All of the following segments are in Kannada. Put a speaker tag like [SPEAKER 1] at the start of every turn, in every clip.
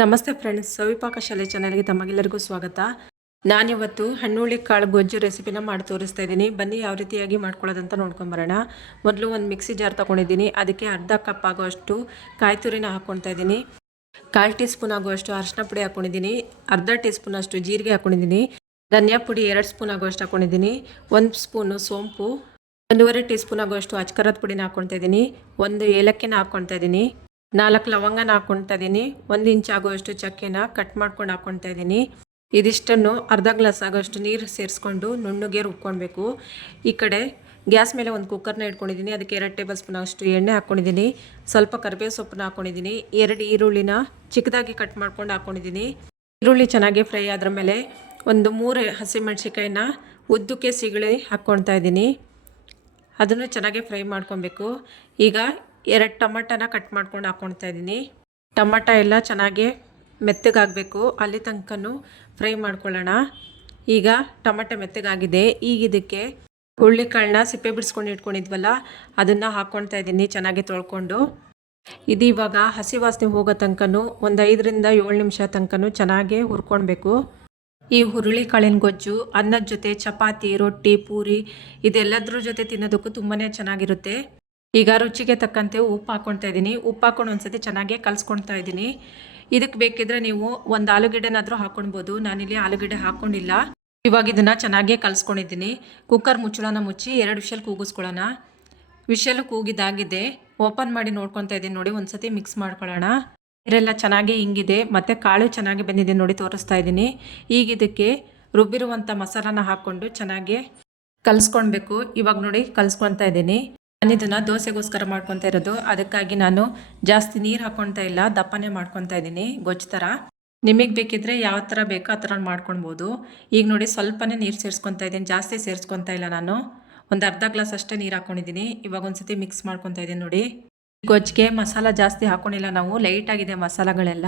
[SPEAKER 1] ನಮಸ್ತೆ ಫ್ರೆಂಡ್ಸ್, ಸವಿಪಾಕ ಶಾಲೆ ಚಾನಲ್ಗೆ ತಮಗೆಲ್ಲರಿಗೂ ಸ್ವಾಗತ. ನಾನಿವತ್ತು ಹಣ್ಣುಳ್ಳಿ ಕಾಳು ಗೊಜ್ಜು ರೆಸಿಪಿನ ಮಾಡಿ ತೋರಿಸ್ತಾ ಇದ್ದೀನಿ. ಬನ್ನಿ ಯಾವ ರೀತಿಯಾಗಿ ಮಾಡ್ಕೊಳ್ಳೋದಂತ ನೋಡ್ಕೊಂಬರೋಣ ಮೊದಲು ಒಂದು ಮಿಕ್ಸಿ ಜಾರ್ ತೊಗೊಂಡಿದ್ದೀನಿ. ಅದಕ್ಕೆ ಅರ್ಧ ಕಪ್ ಆಗುವಷ್ಟು ಕಾಯಿ ತುರಿನ ಹಾಕ್ಕೊಳ್ತಾ ಇದ್ದೀನಿ. ಕಾಲು ಟೀ ಸ್ಪೂನ್ ಆಗುವಷ್ಟು ಅರಿಶಿನ ಪುಡಿ ಹಾಕ್ಕೊಂಡಿದ್ದೀನಿ. ಅರ್ಧ ಟೀ ಸ್ಪೂನ್ ಅಷ್ಟು ಜೀರಿಗೆ ಹಾಕ್ಕೊಂಡಿದ್ದೀನಿ. ಧನಿಯಾ ಪುಡಿ ಎರಡು ಸ್ಪೂನ್ ಆಗುವಷ್ಟು ಹಾಕ್ಕೊಂಡಿದ್ದೀನಿ. ಒಂದು ಸ್ಪೂನು ಸೋಂಪು. ಒಂದೂವರೆ ಟೀ ಸ್ಪೂನ್ ಆಗುವಷ್ಟು ಅಚ್ಕರದ ಪುಡಿನ ಹಾಕ್ಕೊಳ್ತಾ ಇದ್ದೀನಿ. ಒಂದು ಏಲಕ್ಕಿನ ಹಾಕ್ಕೊಳ್ತಾ ಇದ್ದೀನಿ. ನಾಲ್ಕು ಲವಂಗನ ಹಾಕ್ಕೊಳ್ತಾ ಇದ್ದೀನಿ ಒಂದು ಇಂಚ್ ಆಗುವಷ್ಟು ಚಕ್ಕೆನ ಕಟ್ ಮಾಡ್ಕೊಂಡು ಹಾಕ್ಕೊಳ್ತಾ ಇದ್ದೀನಿ ಇದಿಷ್ಟನ್ನು ಅರ್ಧ ಗ್ಲಾಸ್ ಆಗೋಷ್ಟು ನೀರು ಸೇರಿಸ್ಕೊಂಡು ನುಣ್ಣುಗೆ ರುಬ್ಕೊಳ್ಬೇಕು. ಈ ಕಡೆ ಗ್ಯಾಸ್ ಮೇಲೆ ಒಂದು ಕುಕ್ಕರ್ನ ಇಟ್ಕೊಂಡಿದ್ದೀನಿ ಅದಕ್ಕೆ ಎರಡು ಟೇಬಲ್ ಸ್ಪೂನ್ ಅಷ್ಟು ಎಣ್ಣೆ ಹಾಕ್ಕೊಂಡಿದ್ದೀನಿ ಸ್ವಲ್ಪ ಕರಿಬೇವು ಸೊಪ್ಪನ್ನ ಹಾಕ್ಕೊಂಡಿದ್ದೀನಿ ಎರಡು ಈರುಳ್ಳಿನ ಚಿಕ್ಕದಾಗಿ ಕಟ್ ಮಾಡ್ಕೊಂಡು ಹಾಕ್ಕೊಂಡಿದ್ದೀನಿ ಈರುಳ್ಳಿ ಚೆನ್ನಾಗಿ ಫ್ರೈ ಆದ್ರ ಮೇಲೆ ಒಂದು ಮೂರು ಹಸಿಮೆಣ್ಸಿಕಾಯಿನ ಉದ್ದಕ್ಕೆ ಸಿಗಳಿ ಹಾಕ್ಕೊಳ್ತಾ ಇದ್ದೀನಿ ಅದನ್ನು ಚೆನ್ನಾಗಿ ಫ್ರೈ ಮಾಡ್ಕೊಬೇಕು ಈಗ ಎರಡು ಟೊಮಟನ ಕಟ್ ಮಾಡ್ಕೊಂಡು ಹಾಕ್ಕೊಳ್ತಾ ಇದ್ದೀನಿ. ಟೊಮಟ ಎಲ್ಲ ಚೆನ್ನಾಗಿ ಮೆತ್ತಗಾಗಬೇಕು. ಅಲ್ಲಿ ತನಕನೂ ಫ್ರೈ ಮಾಡ್ಕೊಳ್ಳೋಣ. ಈಗ ಟೊಮಟೊ ಮೆತ್ತಗಾಗಿದೆ. ಈಗ ಇದಕ್ಕೆ ಹುಳ್ಳಿಕಾಳನ್ನ ಸಿಪ್ಪೆ ಬಿಡಿಸ್ಕೊಂಡು ಇಟ್ಕೊಂಡಿದ್ವಲ್ಲ, ಅದನ್ನು ಹಾಕ್ಕೊಳ್ತಾ ಇದ್ದೀನಿ ಚೆನ್ನಾಗಿ ತೊಳ್ಕೊಂಡು. ಇದು ಇವಾಗ ಹಸಿ ವಾಸನೆ ಹೋಗೋ ತನಕನೂ ಒಂದು ಐದರಿಂದ ಏಳು ನಿಮಿಷ ತನಕನೂ ಚೆನ್ನಾಗಿ ಹುರ್ಕೊಳ್ಬೇಕು. ಈ ಹುರುಳಿ ಕಾಳಿನ ಗೊಜ್ಜು, ಅನ್ನದ ಜೊತೆ ಚಪಾತಿ, ರೊಟ್ಟಿ, ಪೂರಿ, ಇದೆಲ್ಲದ್ರ ಜೊತೆ ತಿನ್ನೋದಕ್ಕೂ ತುಂಬಾ ಚೆನ್ನಾಗಿರುತ್ತೆ. ಈಗ ರುಚಿಗೆ ತಕ್ಕಂತೆ ಉಪ್ಪು ಹಾಕ್ಕೊಳ್ತಾ ಇದ್ದೀನಿ. ಉಪ್ಪು ಹಾಕೊಂಡು ಒಂದ್ಸತಿ ಚೆನ್ನಾಗಿ ಕಲಿಸ್ಕೊಳ್ತಾ ಇದ್ದೀನಿ. ಇದಕ್ಕೆ ಬೇಕಿದ್ರೆ ನೀವು ಒಂದು ಆಲೂಗಡ್ಡೆನಾದರೂ ಹಾಕ್ಕೊಳ್ಬೋದು ನಾನಿಲ್ಲಿ ಆಲೂಗಡ್ಡೆ ಹಾಕ್ಕೊಂಡಿಲ್ಲ ಇವಾಗ ಇದನ್ನು ಚೆನ್ನಾಗಿ ಕಲಿಸ್ಕೊಂಡಿದ್ದೀನಿ. ಕುಕ್ಕರ್ ಮುಚ್ಚಳನ ಮುಚ್ಚಿ ಎರಡು ವಿಷಲ್ ಕೂಗಿಸ್ಕೊಳ್ಳೋಣ. ವಿಷಲ್ ಕೂಗಿದಾಗಿದೆ. ಓಪನ್ ಮಾಡಿ ನೋಡ್ಕೊತಾ ಇದ್ದೀನಿ ನೋಡಿ, ಒಂದ್ಸತಿ ಮಿಕ್ಸ್ ಮಾಡ್ಕೊಳ್ಳೋಣ. ನೀರೆಲ್ಲ ಚೆನ್ನಾಗಿ ಹಿಂಗಿದೆ ಮತ್ತು ಕಾಳು ಚೆನ್ನಾಗಿ ಬಂದಿದೆ ನೋಡಿ, ತೋರಿಸ್ತಾ ಇದ್ದೀನಿ. ಈಗ ಇದಕ್ಕೆ ರುಬ್ಬಿರುವಂಥ ಮಸಾಲಾನ ಹಾಕ್ಕೊಂಡು ಚೆನ್ನಾಗಿ ಕಲಿಸ್ಕೊಳ್ಬೇಕು. ಇವಾಗ ನೋಡಿ ಕಲಿಸ್ಕೊತಾ ಇದ್ದೀನಿ. ನಾನು ಇದನ್ನು ದೋಸೆಗೋಸ್ಕರ ಮಾಡ್ಕೊತಾ ಇರೋದು. ಅದಕ್ಕಾಗಿ ನಾನು ಜಾಸ್ತಿ ನೀರು ಹಾಕ್ಕೊಳ್ತಾ ಇಲ್ಲ, ದಪ್ಪನೇ ಮಾಡ್ಕೊತಾ ಇದ್ದೀನಿ ಗೊಜ್ಜು ಥರ ನಿಮಗೆ ಬೇಕಿದ್ರೆ ಯಾವ ಥರ ಬೇಕೋ ಆ ಥರ ಮಾಡ್ಕೊಳ್ಬೋದು ಈಗ ನೋಡಿ ಸ್ವಲ್ಪನೇ ನೀರು ಸೇರಿಸ್ಕೊತಾ ಇದ್ದೀನಿ, ಜಾಸ್ತಿ ಸೇರಿಸ್ಕೊತಾ ಇಲ್ಲ ನಾನು. ಒಂದು ಅರ್ಧ ಗ್ಲಾಸ್ ಅಷ್ಟೇ ನೀರು ಹಾಕೊಂಡಿದ್ದೀನಿ. ಇವಾಗ ಒಂದು ಸತಿ ಮಿಕ್ಸ್ ಮಾಡ್ಕೊತಾ ಇದ್ದೀನಿ ನೋಡಿ. ಗೊಜ್ಜಿಗೆ ಮಸಾಲ ಜಾಸ್ತಿ ಹಾಕ್ಕೊಂಡಿಲ್ಲ ನಾವು ಲೈಟಾಗಿದೆ ಮಸಾಲಗಳೆಲ್ಲ.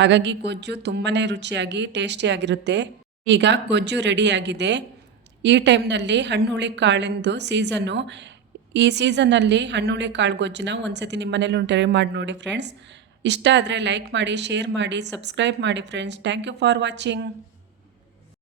[SPEAKER 1] ಹಾಗಾಗಿ ಗೊಜ್ಜು ತುಂಬಾ ರುಚಿಯಾಗಿ ಟೇಸ್ಟಿಯಾಗಿರುತ್ತೆ ಈಗ ಗೊಜ್ಜು ರೆಡಿಯಾಗಿದೆ ಈ ಟೈಮ್ನಲ್ಲಿ ಹಣ್ಣು ಹುಳಿ ಕಾಳಿಂದು ಸೀಸನ್ನು ಈ ಸೀಸನ್ನಲ್ಲಿ ಹಣ್ಣುಳಿ ಕಾಳು ಗೊಜ್ಜನ್ನ ನಿಮ್ಮ ಮನೇಲಿ ಟ್ರೈ ಮಾಡಿ ನೋಡಿ ಫ್ರೆಂಡ್ಸ್ ಇಷ್ಟ ಆದರೆ ಲೈಕ್ ಮಾಡಿ ಶೇರ್ ಮಾಡಿ ಸಬ್ಸ್ಕ್ರೈಬ್ ಮಾಡಿ friends thank you for watching